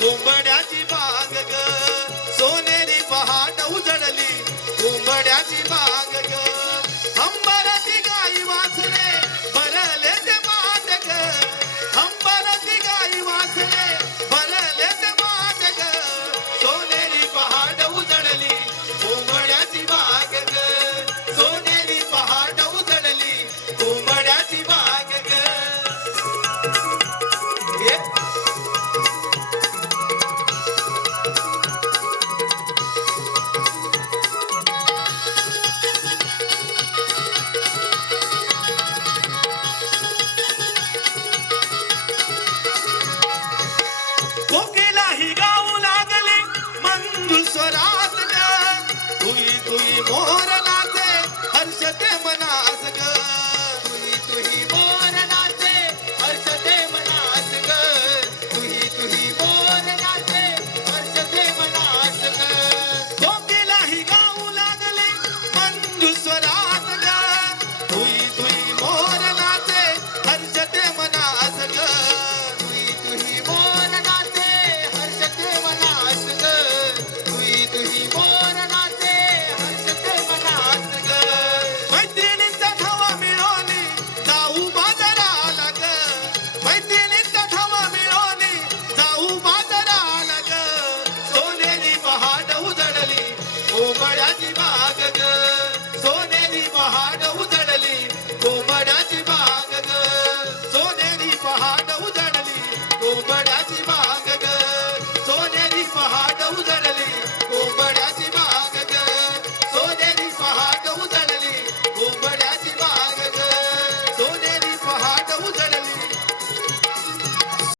उजळली कोंबड्याची बाग ग. सोनेरी पहाट उजडली कोंबड्याची बाग ಮನಾ